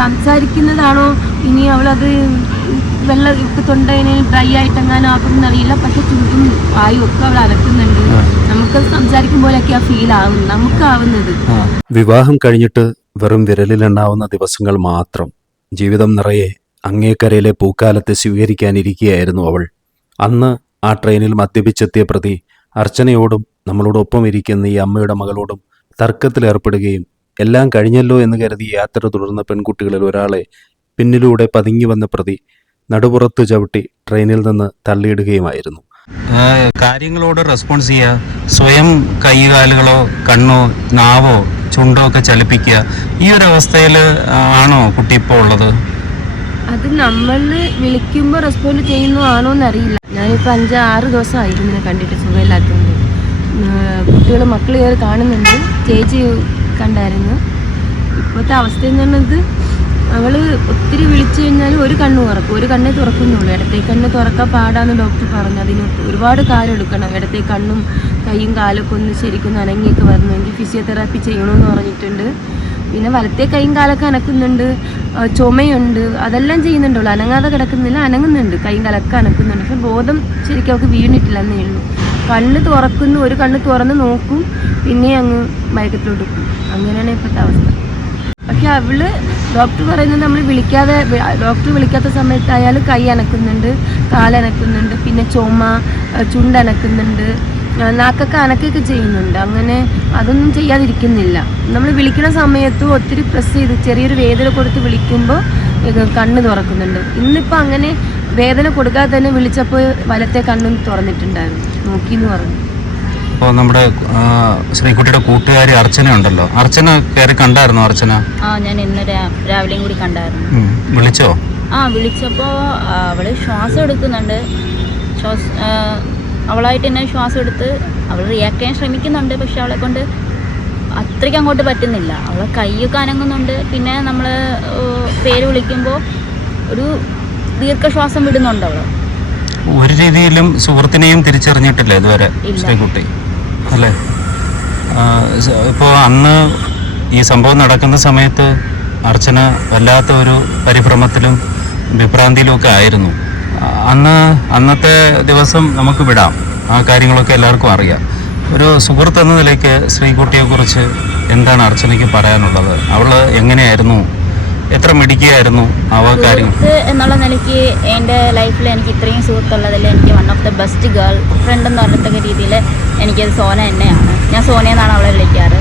സംസാരിക്കുന്നതാണോ ഇനി അവളത് വെള്ളം തൊണ്ടയിന് ഡ്രൈ ആയിട്ടെങ്ങാനും ആക്കുന്നറിയില്ല. പക്ഷെ ചുണ്ടും വായും ഒക്കെ അവൾ അനക്കുന്നുണ്ട്. നമുക്ക് സംസാരിക്കുമ്പോഴൊക്കെയാ ഫീൽ ആവുന്നത്, നമുക്കാവുന്നത്. വിവാഹം കഴിഞ്ഞിട്ട് വെറും വിരലിലെണ്ണാവുന്ന ദിവസങ്ങൾ മാത്രം ജീവിതം നിറയെ അങ്ങേക്കരയിലെ പൂക്കാലത്തെ സ്വീകരിക്കാനിരിക്കുകയായിരുന്നു അവൾ. അന്ന് ആ ട്രെയിനിൽ മദ്യപിച്ചെത്തിയ പ്രതി അർച്ചനയോടും നമ്മളോടൊപ്പം ഇരിക്കുന്ന ഈ അമ്മയുടെ മകളോടും തർക്കത്തിലേർപ്പെടുകയും എല്ലാം കഴിഞ്ഞല്ലോ എന്ന് കരുതി യാത്ര തുടർന്ന പെൺകുട്ടികളിൽ ഒരാളെ പിന്നിലൂടെ പതുങ്ങി വന്ന പ്രതി നടുപുറത്ത് ചവിട്ടി ട്രെയിനിൽ നിന്ന് തള്ളിയിടുകയുമായിരുന്നു. കാര്യങ്ങളോട് റെസ്പോൺസ് ചെയ്യുക, സ്വയം കൈകാലുകളോ കണ്ണോ നാവോ ചുണ്ടോ ഒക്കെ ചലിപ്പിക്കുക, ഈ ഒരു അവസ്ഥയിൽ ആണോ കുട്ടി ഇപ്പോൾ ഉള്ളത്? അത് നമ്മൾ വിളിക്കുമ്പോൾ റെസ്പോണ്ട് ചെയ്യുന്നതാണോ എന്നറിയില്ല. ഞാനിപ്പോൾ 5-6 ദിവസമായിരുന്നു ഇതിനെ കണ്ടിട്ട്, സുഖമില്ലാത്തതുകൊണ്ട്. കുട്ടികൾ മക്കൾ കയറി കാണുന്നുണ്ട്, ചേച്ചി കണ്ടായിരുന്നു. ഇപ്പോഴത്തെ അവസ്ഥ എന്ന് പറഞ്ഞത് അവൾ ഒത്തിരി വിളിച്ചു കഴിഞ്ഞാൽ ഒരു കണ്ണ് തുറക്കും, ഒരു കണ്ണേ തുറക്കുന്നുള്ളൂ. ഇടത്തേ കണ്ണ് തുറക്കാൻ പാടാന്ന് ഡോക്ടർ പറഞ്ഞു. അതിന് ഒരുപാട് കാലം എടുക്കണം. ഇടത്തേ കണ്ണും കൈയും കാലൊക്കെ ഒന്ന് ശരിക്കും അനങ്ങിയൊക്കെ വരണമെങ്കിൽ ഫിസിയോതെറാപ്പി ചെയ്യണമെന്ന് പറഞ്ഞിട്ടുണ്ട്. പിന്നെ വലത്തെ കൈയും കാലൊക്കെ അനക്കുന്നുണ്ട്, ചുമയുണ്ട്, അതെല്ലാം ചെയ്യുന്നുണ്ടല്ലോ. അനങ്ങാതെ കിടക്കുന്നില്ല, അനങ്ങുന്നുണ്ട്, കൈയും കാലൊക്കെ അനക്കുന്നുണ്ട്. പക്ഷെ ബോധം ശരിക്കും അവൾക്ക് വീണിട്ടില്ലെന്നേ ഉള്ളൂ. കണ്ണ് തുറക്കുന്നു, ഒരു കണ്ണ് തുറന്ന് നോക്കും, പിന്നെ അങ്ങ് മയക്കത്തിലോട്ട് പോകും. അങ്ങനെയാണ് ഇപ്പോഴത്തെ അവസ്ഥ. പക്ഷെ അവള് ഡോക്ടർ പറയുന്നത് നമ്മൾ ഡോക്ടർ വിളിക്കാത്ത സമയത്തായാലും കൈ അനക്കുന്നുണ്ട്, കാലനക്കുന്നുണ്ട്, പിന്നെ ചുമ, ചുണ്ടനക്കുന്നുണ്ട്, നാക്കൊക്കെ അനക്കൊക്കെ ചെയ്യുന്നുണ്ട്. അങ്ങനെ അതൊന്നും ചെയ്യാതിരിക്കുന്നില്ല. നമ്മൾ വിളിക്കുന്ന സമയത്തും ഒത്തിരി പ്രസ് ചെയ്ത് ചെറിയൊരു വേദന കൊടുത്ത് വിളിക്കുമ്പോൾ കണ്ണ് തുറക്കുന്നുണ്ട്. ഇന്നിപ്പോൾ അങ്ങനെ വേദന കൊടുക്കാതെ തന്നെ വിളിച്ചപ്പോൾ വലത്തെ കണ്ണും തുറന്നിട്ടുണ്ടായിരുന്നു, നോക്കിയെന്ന് പറഞ്ഞു. അപ്പോൾ നമ്മുടെ ശ്രീകുട്ടിയുടെ കൂട്ടുകാരി അർച്ചന ഉണ്ടല്ലോ, അർച്ചന കയറി കണ്ടായിരുന്നു? അർച്ചന ഞാൻ ഇന്ന് രാവിലെയും കൂടി കണ്ടായിരുന്നു. വിളിച്ചോ? വിളിച്ചപ്പോൾ അവള് ശ്വാസം എടുക്കുന്നുണ്ട്, അവളായിട്ട് തന്നെ ശ്വാസം എടുത്ത് അവൾ റിയാക്ട് ചെയ്യാൻ ശ്രമിക്കുന്നുണ്ട്. പക്ഷെ അവളെ കൊണ്ട് അത്രയ്ക്ക് അങ്ങോട്ട് പറ്റുന്നില്ല. അവളെ കൈയൊക്കെ അനങ്ങുന്നുണ്ട്. പിന്നെ നമ്മൾ പേര് വിളിക്കുമ്പോൾ ഒരു ദീർഘശ്വാസം വിടുന്നുണ്ട് അവൾ. ഒരു രീതിയിലും സുഹൃത്തിനെയും തിരിച്ചറിഞ്ഞിട്ടില്ല ഇതുവരെ ശ്രീകുട്ടി, അല്ലേ? ഇപ്പോൾ അന്ന് ഈ സംഭവം നടക്കുന്ന സമയത്ത് അർച്ചന വല്ലാത്ത ഒരു പരിഭ്രമത്തിലും വിഭ്രാന്തിയിലും ഒക്കെ ആയിരുന്നു. അന്നത്തെ ദിവസം നമുക്ക് വിടാം, ആ കാര്യങ്ങളൊക്കെ എല്ലാവർക്കും അറിയാം. ഒരു സുഹൃത്ത് എന്ന നിലയ്ക്ക് ശ്രീകുട്ടിയെക്കുറിച്ച് എന്താണ് അർച്ചനയ്ക്ക് പറയാനുള്ളത്? അവൾ എങ്ങനെയായിരുന്നു, എത്ര മിടുക്കിയായിരുന്നു കാര്യങ്ങൾ എന്നുള്ള നിലയ്ക്ക് എൻ്റെ ലൈഫിൽ എനിക്ക് ഇത്രയും സുഹൃത്തുള്ളതിൽ എനിക്ക് one of the best girl friend എന്ന് പറഞ്ഞിട്ടൊക്കെ രീതിയിൽ എനിക്കത് സോന തന്നെയാണ്. ഞാൻ സോനയെന്നാണ് അവളെ വിളിക്കാറ്.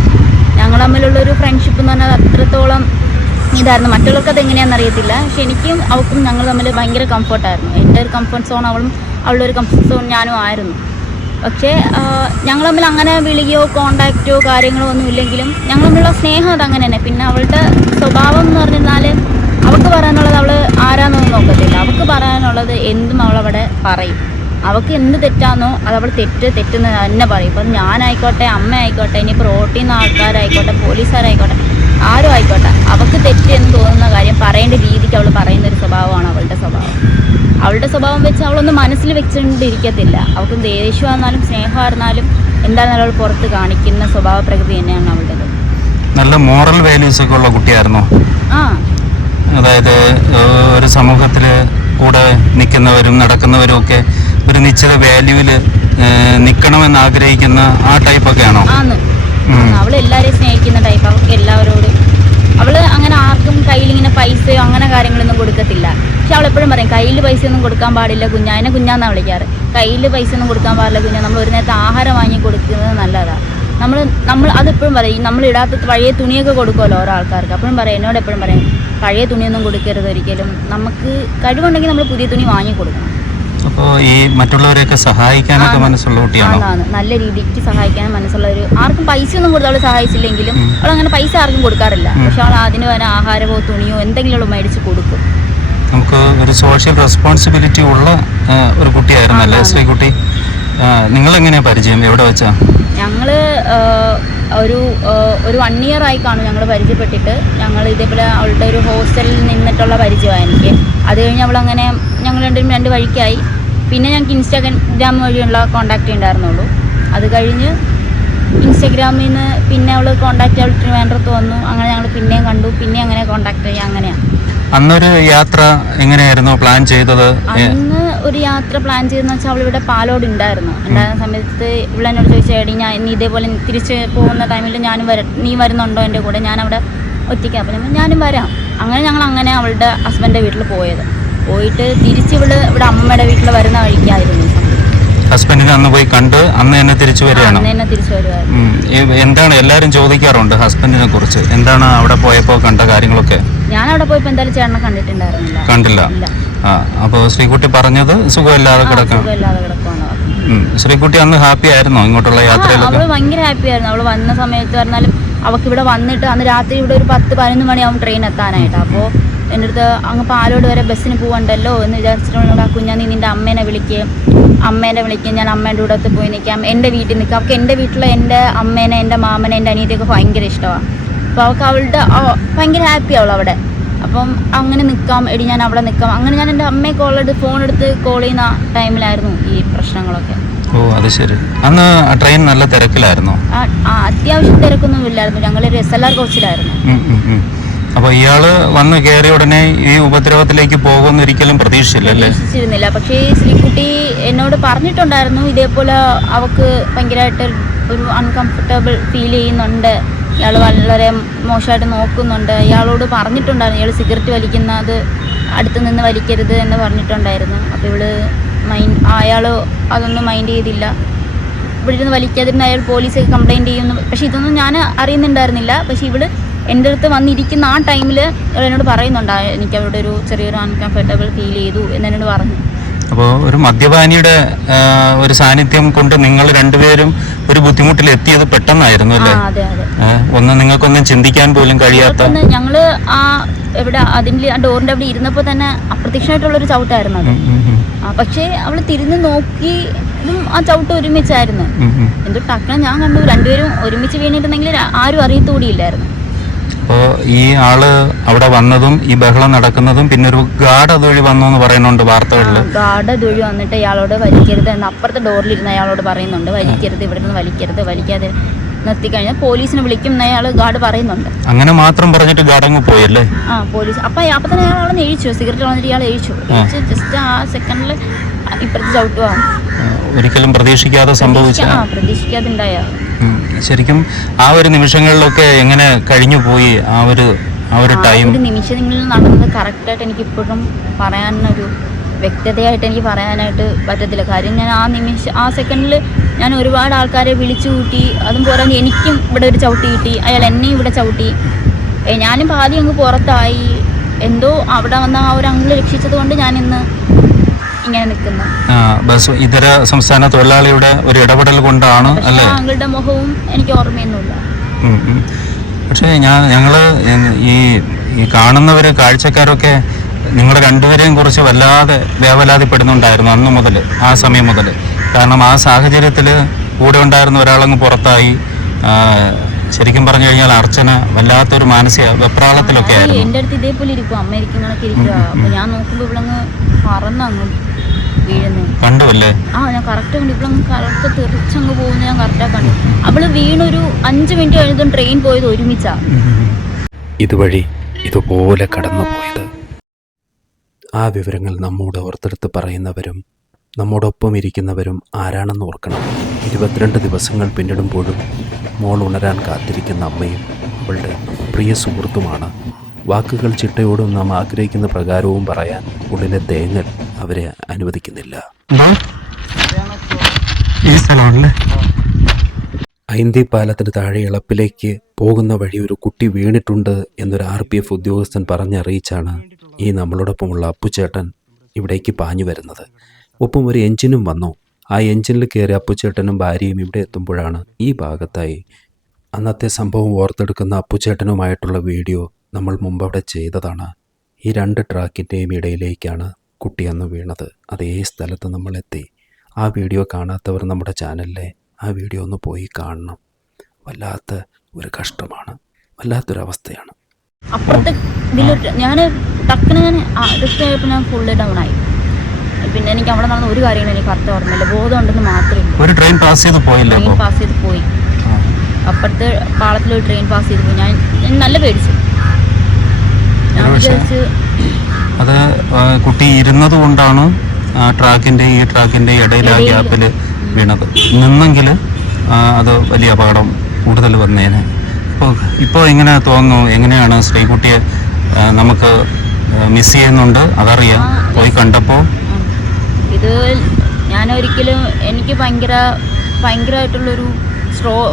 ഞങ്ങൾ തമ്മിലുള്ളൊരു ഫ്രണ്ട്ഷിപ്പ് എന്ന് പറഞ്ഞാൽ അത്രത്തോളം ഇതായിരുന്നു. മറ്റുള്ളവർക്ക് അത് എങ്ങനെയാണെന്ന് അറിയത്തില്ല. പക്ഷെ എനിക്കും അവൾക്കും ഞങ്ങൾ തമ്മിൽ ഭയങ്കര കംഫർട്ടായിരുന്നു. എൻ്റെ ഒരു കംഫർട്ട് സോൺ അവളും, അവളുടെ ഒരു കംഫർട്ട് സോൺ ഞാനും ആയിരുന്നു. പക്ഷേ ഞങ്ങൾ തമ്മിൽ അങ്ങനെ വിളിയോ കോണ്ടാക്റ്റോ കാര്യങ്ങളോ ഒന്നും ഇല്ലെങ്കിലും ഞങ്ങൾ തമ്മിലുള്ള സ്നേഹം അതങ്ങനെ തന്നെ. പിന്നെ അവളുടെ സ്വഭാവം എന്ന് പറഞ്ഞാൽ അവൾക്ക് പറയാനുള്ളത് അവൾ ആരാന്നൊന്നും നോക്കത്തില്ല. അവൾക്ക് പറയാനുള്ളത് എന്തും അവളവിടെ പറയും. അവൾക്ക് എന്ത് തെറ്റാന്നോ അത് അവൾ തെറ്റെന്ന് തന്നെ പറയും. ഇപ്പം ഞാനായിക്കോട്ടെ, അമ്മ ആയിക്കോട്ടെ, ഇനിയിപ്പോൾ റോട്ടിൽ നിന്ന് ആൾക്കാരായിക്കോട്ടെ, പോലീസുകാരായിക്കോട്ടെ, ആരും ആയിക്കോട്ടെ, അവൾക്ക് തെറ്റ് എന്ന് തോന്നുന്ന കാര്യം പറയേണ്ട രീതിക്ക് അവൾ പറയുന്നൊരു സ്വഭാവമാണ് അവളുടെ സ്വഭാവം. അവളുടെ സ്വഭാവം വെച്ച് അവളൊന്നും മനസ്സിൽ വെച്ചുകൊണ്ടിരിക്കത്തില്ല. അവൾക്ക് ദേഷ്യമായിരുന്നാലും സ്നേഹമായിരുന്നാലും എന്തായിരുന്നാലും അവൾ പുറത്ത് കാണിക്കുന്ന സ്വഭാവ പ്രകൃതി തന്നെയാണ് അവളുടേത്. നല്ല മോറൽ വാല്യൂസ് ഒക്കെ ഉള്ള കുട്ടിയായിരുന്നു. അതായത് ഒരു സമൂഹത്തിൽ കൂടെ നിൽക്കുന്നവരും നടക്കുന്നവരും ഒക്കെ ഒരു നിശ്ചിത വാല്യൂവിൽ നിൽക്കണമെന്ന് ആഗ്രഹിക്കുന്ന ആ ടൈപ്പൊക്കെ ആണോ? അവൾ എല്ലാവരെയും സ്നേഹിക്കുന്ന ടൈപ്പ്. അവൾക്ക് എല്ലാവരോടും അവൾ അങ്ങനെ ആർക്കും കയ്യിലിങ്ങനെ പൈസയോ അങ്ങനെ കാര്യങ്ങളൊന്നും കൊടുക്കത്തില്ല. പക്ഷെ അവൾ എപ്പോഴും പറയും കയ്യിൽ പൈസയൊന്നും കൊടുക്കാൻ പാടില്ല കുഞ്ഞാ. എന്നെ കുഞ്ഞാന്നാണ് വിളിക്കാറ്. കയ്യിൽ പൈസയൊന്നും കൊടുക്കാൻ പാടില്ല കുഞ്ഞാ, നമ്മൾ ഒരു നേരത്തെ ആഹാരം വാങ്ങി കൊടുക്കുന്നത് നല്ലതാണ്. നമ്മൾ അതെപ്പോഴും പറയും. നമ്മൾ ഇടാത്ത പഴയ തുണിയൊക്കെ കൊടുക്കുമല്ലോ ഓരോ ആൾക്കാർക്ക്. അപ്പോഴും പറയും, എന്നോട് എപ്പോഴും പറയും പഴയ തുണിയൊന്നും കൊടുക്കരുത് ഒരിക്കലും. നമുക്ക് കഴിവുണ്ടെങ്കിൽ നമ്മൾ പുതിയ തുണി വാങ്ങി കൊടുക്കണം. അപ്പോൾ ഈ മറ്റുള്ളവരെയൊക്കെ സഹായിക്കാനൊക്കെ മനസ്സുള്ള കുട്ടിയാണോ? നല്ല രീതിക്ക് സഹായിക്കാനും മനസ്സുള്ള ഒരു. ആർക്കും പൈസ ഒന്നും കൊടുത്ത് അവൾ സഹായിച്ചില്ലെങ്കിലും അവൾ അങ്ങനെ പൈസ ആർക്കും കൊടുക്കാറില്ല. പക്ഷെ അവൾ അതിന് വരെ ആഹാരമോ തുണിയോ എന്തെങ്കിലും മേടിച്ച് കൊടുക്കും. നമുക്ക് ഒരു സോഷ്യൽ റെസ്പോൺസിബിലിറ്റി ഉള്ള ഒരു കുട്ടിയായിരുന്നല്ലേ ശ്രീകുട്ടി? നിങ്ങളെങ്ങനെയാ പരിചയം, എവിടെ വെച്ചാ? ഞങ്ങൾ ഒരു 1 year ആയി കാണും ഞങ്ങൾ പരിചയപ്പെട്ടിട്ട്. ഞങ്ങൾ ഇതേപോലെ അവളുടെ ഒരു ഹോസ്റ്റലിൽ നിന്നിട്ടുള്ള പരിചയമാണ് എനിക്ക്. അത് കഴിഞ്ഞ് അവളങ്ങനെ ഞങ്ങൾ രണ്ടും 2 വഴിക്കായി. പിന്നെ ഞങ്ങൾക്ക് ഇൻസ്റ്റാഗ്രാം വഴിയുള്ള കോണ്ടാക്റ്റ് ഉണ്ടായിരുന്നുള്ളൂ. അത് കഴിഞ്ഞ് ഇൻസ്റ്റഗ്രാമിൽ നിന്ന് പിന്നെ അവൾ കോൺടാക്റ്റ് അവൾ ട്രിവാൻഡ്രത്ത് വന്നു. അങ്ങനെ ഞങ്ങൾ പിന്നെയും കണ്ടു, പിന്നെ അങ്ങനെ കോൺടാക്ട് ചെയ്യുക, അങ്ങനെയാണ്. അന്നൊരു യാത്ര എങ്ങനെയായിരുന്നു പ്ലാൻ ചെയ്തത്? അന്ന് ഒരു യാത്ര പ്ലാൻ ചെയ്തെന്ന് വെച്ചാൽ അവളിവിടെ പാലോട് ഉണ്ടായിരുന്ന സമയത്ത് ഇവളെന്നോട് ചോദിച്ചേടി ഞാൻ നീ ഇതേപോലെ തിരിച്ച് പോകുന്ന ടൈമിൽ ഞാനും നീ വരുന്നുണ്ടോ എൻ്റെ കൂടെ? ഞാനവിടെ ഒറ്റയ്ക്ക്. അപ്പം ഞാനും വരാം. അങ്ങനെ ഞങ്ങൾ അങ്ങനെ അവളുടെ ഹസ്ബൻഡിൻ്റെ വീട്ടിൽ പോയിട്ട് തിരിച്ച് ഇവിടെ അമ്മയുടെ വീട്ടിൽ വരുന്ന വഴിക്കായിരുന്നു. ഹസ്ബൻഡിനെ അന്ന് പോയി കണ്ട് അന്ന് തന്നെ തിരിച്ചു വരികയാണ്. അന്ന് തന്നെ തിരിച്ചു വരുമായിരുന്നു. എന്താണ് എല്ലാവരും ചോദിക്കാറുണ്ട് ഹസ്ബൻഡിനെ കുറിച്ച്, എന്താണ് അവിടെ പോയപ്പോൾ കണ്ട കാര്യങ്ങളൊക്കെ? ഞാൻ അവിടെ പോയപ്പോൾ എന്തായാലും ചേട്ടനെ കണ്ടിട്ടുണ്ടായിരുന്നില്ല. കണ്ടില്ല. അപ്പോൾ ശ്രീകുട്ടി പറഞ്ഞത് സുഖമില്ലാതെ കിടക്കുകയാണ്. ശ്രീകുട്ടി അന്ന് ഹാപ്പി ആയിരുന്നോ ഇങ്ങോട്ടുള്ള യാത്രയിലൊക്കെ? അവള് ഭയങ്കര ഹാപ്പി ആയിരുന്നു. അവള് വന്ന സമയത്ത് പറഞ്ഞാലും അവൾക്ക് ഇവിടെ വന്നിട്ട് അന്ന് രാത്രി ഇവിടെ ഒരു 10-11 മണിയാവും ട്രെയിൻ എത്താനായിട്ട്. അപ്പോൾ എൻ്റെ അടുത്ത് അങ്ങ് പാലോട് വരെ ബസ്സിന് പോകണ്ടല്ലോ എന്ന് വിചാരിച്ചിട്ടുള്ള കുഞ്ഞാ നീ നിൻ്റെ അമ്മേനെ വിളിക്കുക, ഞാൻ അമ്മേൻ്റെ കൂടെ പോയി നിൽക്കാം, എൻ്റെ വീട്ടിൽ നിൽക്കാം. അവൾക്ക് എൻ്റെ വീട്ടിൽ എൻ്റെ അമ്മേനെ, എൻ്റെ മാമനെ, എൻ്റെ അനിയത്തിയൊക്കെ ഭയങ്കര ഇഷ്ടമാണ്. അപ്പോൾ അവൾക്ക് അവളുടെ ഭയങ്കര ഹാപ്പി അവളവിടെ. അപ്പം അങ്ങനെ നിൽക്കാം, എടി ഞാൻ അവിടെ നിൽക്കാം. അങ്ങനെ ഞാൻ എൻ്റെ അമ്മയെ ഫോൺ എടുത്ത് കോൾ ചെയ്യുന്ന ടൈമിലായിരുന്നു ഈ പ്രശ്നങ്ങളൊക്കെ. ഓ അത് ശരി. അന്ന് ട്രെയിൻ നല്ല തിരക്കിലായിരുന്നോ? അത്യാവശ്യം തിരക്കൊന്നും ഇല്ലായിരുന്നു. ഞങ്ങളൊരു SLR കോച്ചിലായിരുന്നു. അപ്പോൾ ഇയാള് വന്ന് കയറിയ ഉടനെ ഈ ഉപദ്രവത്തിലേക്ക് പോകുമെന്ന് ഒരിക്കലും പ്രതീക്ഷിച്ചിരുന്നില്ല. പക്ഷേ ശ്രീകുട്ടി എന്നോട് പറഞ്ഞിട്ടുണ്ടായിരുന്നു ഇതേപോലെ അവൾക്ക് ഭയങ്കരമായിട്ട് ഒരു അൺകംഫർട്ടബിൾ ഫീൽ ചെയ്യുന്നുണ്ട്, ഇയാൾ വളരെ മോശമായിട്ട് നോക്കുന്നുണ്ട്. ഇയാളോട് പറഞ്ഞിട്ടുണ്ടായിരുന്നു ഇയാൾ സിഗരറ്റ് വലിക്കുന്നത് അടുത്ത് നിന്ന് വലിക്കരുത് എന്ന് പറഞ്ഞിട്ടുണ്ടായിരുന്നു. അപ്പോൾ അയാൾ അതൊന്നും മൈൻഡ് ചെയ്തില്ല. ഇവിടെ ഇരുന്ന് വലിക്കാതിരുന്ന അയാൾ പോലീസൊക്കെ കംപ്ലയിൻറ്റ് ചെയ്യുന്നു. പക്ഷേ ഇതൊന്നും ഞാൻ അറിയുന്നുണ്ടായിരുന്നില്ല. പക്ഷേ ഇവള് എൻ്റെ അടുത്ത് വന്നിരിക്കുന്ന ആ ടൈമിൽ എന്നോട് പറയുന്നുണ്ട് എനിക്ക് അവിടെ ഒരു ചെറിയൊരു അൺകംഫർട്ടബിൾ ഫീൽ ചെയ്തു എന്നോട് പറഞ്ഞു. അപ്പോൾ ഒരു മദ്യപാനിയുടെ ഒരു സാന്നിധ്യം കൊണ്ട് നിങ്ങൾ രണ്ടുപേരും ഒരു ബുദ്ധിമുട്ടിൽ എത്തിയത് പെട്ടെന്നായിരുന്നു അല്ലേ? ഒന്നും നിങ്ങൾക്കൊന്നും ചിന്തിക്കാൻ പോലും കഴിയാത്ത. ഞങ്ങള് അതിൻ്റെ ആ ഡോറിൻ്റെ അവിടെ ഇരുന്നപ്പോൾ തന്നെ അപ്രത്യക്ഷമായിട്ടുള്ളൊരു ചവിട്ടായിരുന്നു അത്. പക്ഷേ അവള് തിരിഞ്ഞ് നോക്കി ആ ചവിട്ട് ഒരുമിച്ചായിരുന്നു. എന്തോ ടക്കണം ഞാൻ കണ്ടു, രണ്ടുപേരും ഒരുമിച്ച് വീണിട്ടുണ്ടെങ്കിൽ ആരും അറിയത്തുകൂടിയില്ലായിരുന്നു. അപ്പോൾ ഈ ആള് അവിടെ വന്നതും ഈ ബഹളം നടക്കുന്നതും പിന്നെ ഒരു ഗാർഡ് അതുവഴി വന്നു എന്ന് പറയുന്നുണ്ട് വാർത്തകളിൽ. ഗാർഡ് അതുവഴി വന്നിട്ട് അയാളോട് വലിക്കരുത് എന്ന് അപ്പുറത്തെ ഡോറിലിരുന്ന് അയാളോട് പറയുന്നുണ്ട്, വലിക്കരുത്, ഇവിടെ നിന്ന് വലിക്കാതെ നിർത്തിക്കഴിഞ്ഞാൽ പോലീസിനെ വിളിക്കും എന്ന് അയാൾ ഗാർഡ് പറയുന്നുണ്ട്. അങ്ങനെ മാത്രം പറഞ്ഞിട്ട് ഗാർഡ് അങ്ങ് പോയല്ലേ? പോലീസ് അപ്പൊ തന്നെ അയാൾ അവിടെ എഴിച്ചു, സിഗരറ്റ് വന്നിട്ട് ഇയാൾ എഴിച്ചു. ജസ്റ്റ് ആ സെക്കൻഡിൽ ഇപ്പുറത്ത് ചവിട്ടുക. ഒരിക്കലും പ്രതീക്ഷിക്കാതെ പ്രതീക്ഷിക്കാതെ ഉണ്ടായ. ശരിക്കും ആ ഒരു നിമിഷങ്ങളിലൊക്കെ എങ്ങനെ കഴിഞ്ഞു പോയി ആ ഒരു ടൈം? നിമിഷങ്ങളിൽ നടന്നത് കറക്റ്റായിട്ട് എനിക്ക് ഇപ്പോഴും പറയാനൊരു വ്യക്തതയായിട്ട് എനിക്ക് പറയാനായിട്ട് പറ്റത്തില്ല. കാര്യം ഞാൻ ആ സെക്കൻഡിൽ ഞാൻ ഒരുപാട് ആൾക്കാരെ വിളിച്ചു കൂട്ടി. അതും പോരാ എനിക്കും ഇവിടെ ഒരു ചവിട്ടി കിട്ടി, അയാൾ എന്നെയും ഇവിടെ ചവിട്ടി. ഞാനും പാതി അങ്ങ് പുറത്തായി. എന്തോ അവിടെ വന്ന ആ ഒരു അങ്കിള് രക്ഷിച്ചത് കൊണ്ട് ഞാൻ ഇന്ന് ഇങ്ങനെ നിൽക്കുന്നു. ബസ് ഇതര സംസ്ഥാന തൊഴിലാളിയുടെ ഒരു ഇടപെടൽ കൊണ്ടാണ് അല്ലേ? അങ്കിളുടെ മുഖവും എനിക്ക് ഓർമ്മയൊന്നുമില്ല. പക്ഷേ ഞങ്ങള് ഈ കാണുന്നവര് കാഴ്ചക്കാരൊക്കെ നിങ്ങളുടെ രണ്ടുപേരെയും കുറിച്ച് വല്ലാതെ വേവലാതിപ്പെടുന്നുണ്ടായിരുന്നു അന്ന് മുതൽ, ആ സമയം മുതൽ. കാരണം ആ സാഹചര്യത്തിൽ കൂടെ ഉണ്ടായിരുന്ന ഒരാളങ്ങ് പുറത്തായി. ശരിക്കും പറഞ്ഞു കഴിഞ്ഞാൽ അർച്ചന വല്ലാത്തൊരു മാനസിക വെപ്രാളത്തിലൊക്കെ ആയിരുന്നു. എൻ്റെ അടുത്ത് ഇതേപോലെ ഇരിക്കും, അമ്മ ഇരിക്കുന്നതൊക്കെ ഇരിക്കുക. അപ്പൊ ഞാൻ നോക്കുമ്പോൾ ഇവളങ്ങ് പറന്നങ്ങ് വീഴുന്നു കണ്ടുവല്ലേ? ഞാൻ കറക്റ്റ് കണ്ടു. ഇവളങ്ങ് കറക്റ്റ് തെറിച്ചങ്ങ് പോകുന്ന ഞാൻ കറക്റ്റാ കണ്ടു. അവള് വീണൊരു 5 മിനിറ്റ് കഴിഞ്ഞതും ട്രെയിൻ പോയത് ഒരുമിച്ചാ. ഇതുവഴി ഇതുപോലെ കടന്നുപോയത്. ആ വിവരങ്ങൾ നമ്മോട് ഓർത്തെടുത്ത് പറയുന്നവരും നമ്മോടൊപ്പം ഇരിക്കുന്നവരും ആരാണെന്ന് ഓർക്കണം. 22 ദിവസങ്ങൾ പിന്നിടുമ്പോഴും മോൾ ഉണരാൻ കാത്തിരിക്കുന്ന അമ്മയും അവളുടെ പ്രിയ സുഹൃത്തുമാണ്. വാക്കുകൾ ചിട്ടയോടും നാം ആഗ്രഹിക്കുന്ന പ്രകാരവും പറയാൻ ഉള്ളിലെ തേങ്ങൽ അവരെ അനുവദിക്കുന്നില്ല. ഐന്തി പാലത്തിന് താഴെ ഇളപ്പിലേക്ക് പോകുന്ന വഴി ഒരു കുട്ടി വീണിട്ടുണ്ട് എന്നൊരു RPF ഉദ്യോഗസ്ഥൻ പറഞ്ഞറിയിച്ചാണ് ഈ നമ്മളോടൊപ്പമുള്ള അപ്പുചേട്ടൻ ഇവിടേക്ക് പാഞ്ഞു വരുന്നത്. ഒപ്പം ഒരു എഞ്ചിനും വന്നു. ആ എഞ്ചിനിൽ കയറി അപ്പുചേട്ടനും ഭാര്യയും ഇവിടെ എത്തുമ്പോഴാണ് ഈ ഭാഗത്തായി അന്നത്തെ സംഭവം ഓർത്തെടുക്കുന്ന അപ്പുചേട്ടനുമായിട്ടുള്ള വീഡിയോ നമ്മൾ മുമ്പ് അവിടെ ചെയ്തതാണ്. ഈ 2 ട്രാക്കിൻ്റെയും ഇടയിലേക്കാണ് കുട്ടി അന്ന് വീണത്. അതേ സ്ഥലത്ത് നമ്മളെത്തി. ആ വീഡിയോ കാണാത്തവർ നമ്മുടെ ചാനലിലെ ആ വീഡിയോ ഒന്ന് പോയി കാണണം. വല്ലാത്ത ഒരു കഷ്ടമാണ്, വല്ലാത്തൊരവസ്ഥയാണ്. അപ്പുറത്തെ ഞാൻ ടക്കിന് ഞാൻ ഫുള്ള് ഡൗൺ ആയി. പിന്നെ എനിക്ക് അവിടെ നടന്ന ഒരു കാര്യങ്ങളും എനിക്ക് കറക്റ്റ് ഓർമ്മയില്ല. ബോധം ഉണ്ടെന്ന് മാത്രമേ. ഒരു ട്രെയിൻ പാസ് ചെയ്ത് പോയി. അപ്പുറത്തെ പാളത്തിലൊരു ട്രെയിൻ പാസ് ചെയ്തു പോയി. ഞാൻ നല്ല പേടിച്ചു. ഞാൻ വിചാരിച്ചു അത് കുട്ടി ഇരുന്നത് കൊണ്ടാണ് ആ ട്രാക്കിൻ്റെ ഈ ട്രാക്കിൻ്റെ ഇടയിൽ ആ ഗ്യാപ്പിൽ വീണത്. നിന്നെങ്കിൽ അത് വലിയ അപകടം കൂടുതൽ വന്നേനെ. ഇപ്പോൾ എങ്ങനെ തോന്നുന്നു? എങ്ങനെയാണ് ശ്രീകുട്ടിയെ നമുക്ക് മിസ് ചെയ്യുന്നുണ്ട്, അതറിയാം. പോയി കണ്ടപ്പോൾ ഇത് ഞാനൊരിക്കലും എനിക്ക് ഭയങ്കരമായിട്ടുള്ളൊരു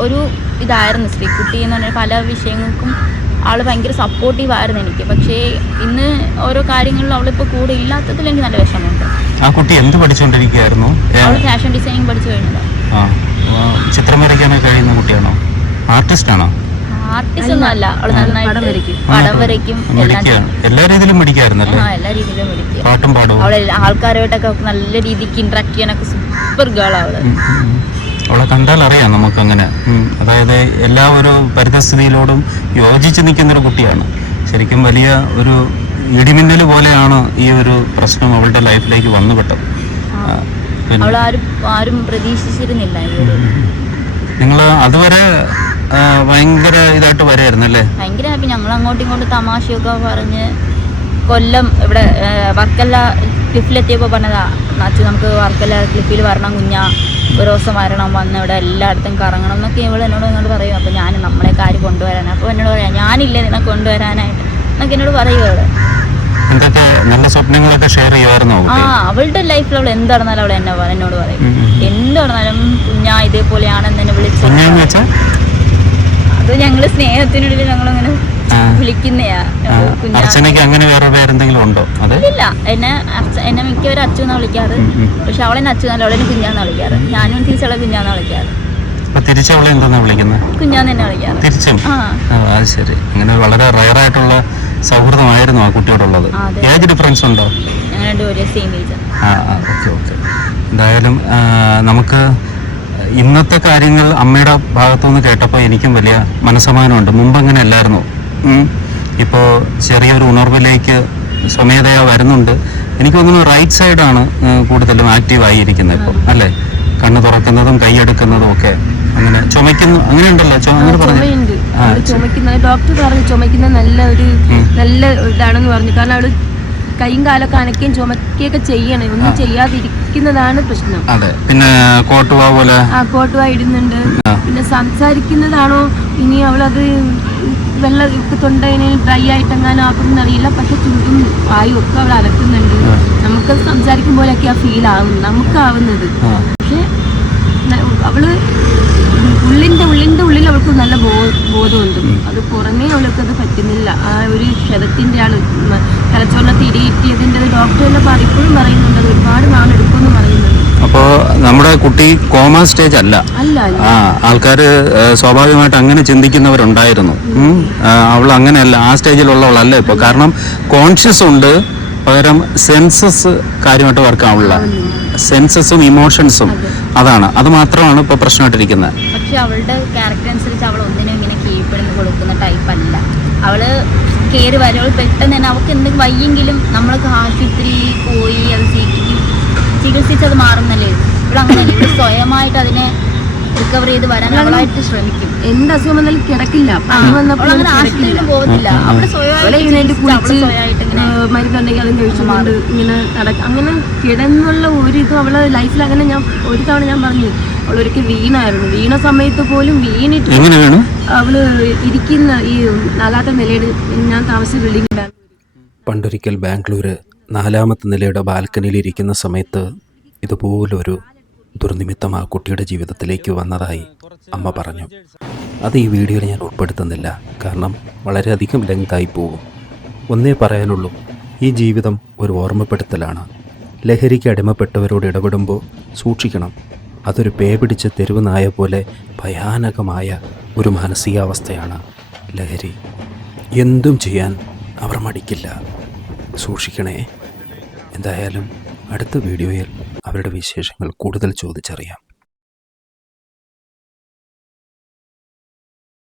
ഒരു ഇതായിരുന്നു ശ്രീകുട്ടി എന്ന് പറഞ്ഞാൽ. പല വിഷയങ്ങൾക്കും അവൾ ഭയങ്കര സപ്പോർട്ടീവായിരുന്നു എനിക്ക്. പക്ഷേ ഇന്ന് ഓരോ കാര്യങ്ങളിലും അവളിപ്പോൾ കൂടെ ഇല്ലാത്തതിൽ എനിക്ക് നല്ല വിഷമമുണ്ട്. ആ കുട്ടി എന്ത് പഠിച്ചുകൊണ്ടിരിക്കുകയായിരുന്നു? അവൾ ഫാഷൻ ഡിസൈനിങ് പഠിച്ചു കഴിഞ്ഞതാണ്. ചിത്രം വരയ്ക്കാനൊക്കെ കഴിയുന്ന കുട്ടിയാണോ? ആർട്ടിസ്റ്റാണോ? ആർട്ടിസ്റ്റ് ഒന്നും അല്ല. അവൾ നന്നായിട്ട് പടം വരയ്ക്കും. എല്ലാ രീതിയിലും പഠിക്കായിരുന്നല്ലേ? എല്ലാ രീതിയിലും പഠിക്കും. പാട്ടും പാടും. അവളെ ആൾക്കാരുമായിട്ടൊക്കെ നല്ല രീതിക്ക് ഇന്ററാക്ട് ചെയ്യാനൊക്കെ സൂപ്പർ ഗേൾ അവള്. അവളെ കണ്ടാൽ അറിയാം നമുക്കങ്ങനെ. അതായത് എല്ലാ ഒരു പരിതസ്ഥിതിയിലോടും യോജിച്ച് നിൽക്കുന്നൊരു കുട്ടിയാണ്. ശരിക്കും വലിയ ഒരു ഇടിമിന്നൽ പോലെയാണ് ഈ ഒരു പ്രശ്നം അവളുടെ ലൈഫിലേക്ക് വന്നുപെട്ടത്. ആരും പ്രതീക്ഷിച്ചിരുന്നില്ല. നിങ്ങൾ അതുവരെ ഭയങ്കര ഇതായിട്ട് വരായിരുന്നല്ലേ? ഭയങ്കര ഹാപ്പി. ഞങ്ങൾ അങ്ങോട്ടും ഇങ്ങോട്ടും തമാശയൊക്കെ പറഞ്ഞ് കൊല്ലം ഇവിടെ വർക്കല ക്ലിഫിലെത്തിയപ്പോൾ പറഞ്ഞതാ, അച്ഛൻ നമുക്ക് വർക്കല ക്ലിഫിൽ വരണം കുഞ്ഞാ, ഒരു ദിവസം വരണം, വന്ന് ഇവിടെ എല്ലായിടത്തും കറങ്ങണം എന്നൊക്കെ എന്നോട് പറയും. അപ്പോൾ ഞാൻ നമ്മളെ കാര്യം കൊണ്ടുവരാൻ, അപ്പോൾ എന്നോട് പറയാം ഞാനില്ലേ നിന്നെ കൊണ്ടുവരാനായിട്ട് എന്നൊക്കെ എന്നോട് പറയും. അവിടെ നല്ല സ്വപ്നങ്ങളൊക്കെ ഷെയർ ചെയ്യുമായിരുന്നു. അവളുടെ ലൈഫിൽ അവൾ എന്ത് നടന്നാലും അവൾ എന്നോട് പറയും. എന്ത് നടന്നാലും കുഞ്ഞാ ഇതേപോലെയാണെന്ന് എന്നെ വിളിച്ചു. അത് ഞങ്ങള് സ്നേഹത്തിനുള്ളിൽ ഞങ്ങളങ്ങനെ വിളിക്കുന്നയാ. അങ്ങനെ വേറെ പേരെന്തെങ്കിലും ഉണ്ടോ? ഇല്ല, എന്നെ മിക്കവരും അച്ചു എന്നാ വിളിക്കാറ്. പക്ഷെ അവളെ അച്ചു എന്നല്ല, അവളെ കുഞ്ഞാന്നാ വിളിക്കാറ്. ഞാനും തിരിച്ചവളെ കുഞ്ഞാന്നാ വിളിക്കാറ്. തിരിച്ചവളെ എന്താ വിളിക്കുന്നത്? കുഞ്ഞാന്ന് തന്നെ വിളിക്കാറ്. തിരിച്ചും? അത് ശരി. അങ്ങനെ വളരെ റയറായിട്ടുള്ള സൗഹൃദമായിരുന്നു ആ കുട്ടിയോടുള്ളത്. ഏജ് ഡിഫറൻസ് ഉണ്ടോ? Same age. Okay okay. എന്തായാലും നമുക്ക് ഇന്നത്തെ കാര്യങ്ങൾ അമ്മയുടെ ഭാഗത്തുനിന്ന് കേട്ടപ്പോൾ എനിക്കും വലിയ മനസ്സമാനമുണ്ട്. മുമ്പ് അങ്ങനെ അല്ലായിരുന്നു. ഇപ്പോൾ ചെറിയൊരു ഉണർവിലേക്ക് സ്വമേധയാ വരുന്നുണ്ട്. എനിക്ക് തോന്നുന്നു റൈറ്റ് സൈഡാണ് കൂടുതലും ആക്റ്റീവായിരിക്കുന്നത് ഇപ്പോൾ, അല്ലേ? കണ്ണ് തുറക്കുന്നതും കൈയെടുക്കുന്നതും ഒക്കെ. അങ്ങനെ ചുമക്കുന്നു, അങ്ങനെ ഉണ്ടല്ലോ? ചുമക്കുന്ന ഡോക്ടർ പറഞ്ഞു ചുമക്കുന്ന നല്ല ഇതാണെന്ന് പറഞ്ഞു. കാരണം അവള് കൈയും കാലൊക്കെ അനക്കുകയും ചുമക്കുകയൊക്കെ ചെയ്യണം. ഒന്നും ചെയ്യാതിരിക്കുന്നതാണ് പ്രശ്നം. അതെ. പിന്നെ കോട്ടുവാ പോലെ കോട്ടുവാ ഇടുന്നുണ്ട്. പിന്നെ സംസാരിക്കുന്നതാണോ ഇനി അവളത് വെള്ളം തൊണ്ടയിന് ഡ്രൈ ആയിട്ടെങ്ങാനും ആക്കുമെന്ന് അറിയില്ല. പക്ഷെ ചുണ്ടും വായും ഒക്കെ അവൾ അലക്കുന്നുണ്ട്. നമുക്ക് സംസാരിക്കും പോലെയൊക്കെ ആ ഫീൽ ആവുന്നു, നമുക്കാവുന്നത്. പക്ഷെ അവള് ഉള്ളിൻ്റെ ഉള്ളിൽ അവൾക്ക് നല്ല ബോധമുണ്ട്. അത് പുറമേ അവൾക്കത് പറ്റുന്നില്ല. ആ ഒരു ക്ഷതത്തിൻ്റെ തലച്ചോറിനെ തിരിയിട്ടിയതിൻ്റെ ഡോക്ടറെല്ലാം ഇപ്പോഴും പറയുന്നുണ്ട് അത് ഒരുപാട് നാളെടുക്കുമെന്ന് പറയുന്നുണ്ട്. അപ്പോൾ നമ്മുടെ കുട്ടി കോമ സ്റ്റേജ് അല്ല. ആൾക്കാർ സ്വാഭാവികമായിട്ട് അങ്ങനെ ചിന്തിക്കുന്നവരുണ്ടായിരുന്നു. അവൾ അങ്ങനെയല്ല, ആ സ്റ്റേജിലുള്ളവളല്ല ഇപ്പോൾ. കാരണം കോൺഷ്യസ് ഉണ്ട്, പകരം സെൻസസ് കാര്യമായിട്ട് വർക്ക് ആവില്ല. സെൻസസും ഇമോഷൻസും അതാണ്, അത് മാത്രമാണ് ഇപ്പോൾ പ്രശ്നമായിട്ടിരിക്കുന്നത്. പക്ഷെ അവളുടെ ക്യാരക്ടർ അനുസരിച്ച് അവൾ ഒന്നിനും ഇങ്ങനെ കീഴ്പ്പെടുന്ന് കൊടുക്കുന്ന ടൈപ്പ് അല്ല. അവള് കയറി വരും, അവൾ പെട്ടെന്ന് തന്നെ അവൾക്ക് എന്തെങ്കിലും വയ്യെങ്കിലും നമ്മൾക്ക് ആശുപത്രി പോയി അത് ചികിത്സിച്ചത് മാറുന്നല്ലേ. ഇവിടെ അങ്ങനെയല്ല. ഇവിടെ സ്വയമായിട്ട് അതിനെ റിക്കവർ ചെയ്ത് വരാൻ അവളായിട്ട് ശ്രമിക്കും. എന്ത് അസുഖം വന്നാലും കിടക്കില്ല, അങ്ങനെ ആശുപത്രിയിലും പോകത്തില്ല. അവള് മരുന്നുണ്ടെങ്കിൽ അതും കഴിച്ചുകൊണ്ട് ഇങ്ങനെ അങ്ങനെ കിടന്നുള്ള ഒരിതും അവളെ ലൈഫിൽ. അങ്ങനെ ഒരു തവണ ഞാൻ പറഞ്ഞു, അവളൊരിക്കൽ വീണായിരുന്നു. വീണ സമയത്ത് പോലും വീണിട്ട് അവള് ഇരിക്കുന്ന ഈ 4ാമത്തെ നിലയുടെ, ഞാൻ താമസിച്ച ബിൽഡിംഗ്. പണ്ടൊരിക്കൽ ബാംഗ്ലൂര് 4ാമത്തെ നിലയുടെ ബാൽക്കണിയിൽ ഇരിക്കുന്ന സമയത്ത് ഇതുപോലൊരു ദുർനിമിത്തം ആ കുട്ടിയുടെ ജീവിതത്തിലേക്ക് വന്നതായി അമ്മ പറഞ്ഞു. അത് ഈ വീഡിയോയിൽ ഞാൻ ഉൾപ്പെടുത്തുന്നില്ല, കാരണം വളരെയധികം ലെങ്തായി പോകും. ഒന്നേ പറയാനുള്ളൂ, ഈ ജീവിതം ഒരു ഓർമ്മപ്പെടുത്തലാണ്. ലഹരിക്ക് അടിമപ്പെട്ടവരോട് ഇടപെടുമ്പോൾ സൂക്ഷിക്കണം. അതൊരു പേ പിടിച്ച തെരുവ് നായ പോലെ ഭയാനകമായ ഒരു മാനസികാവസ്ഥയാണ് ലഹരി. എന്തും ചെയ്യാൻ അവർ മടിക്കില്ല. സൂക്ഷിക്കണേ. എന്തായാലും അടുത്ത വീഡിയോയിൽ അവരുടെ വിശേഷങ്ങൾ കൂടുതൽ ചോദിച്ചറിയാം.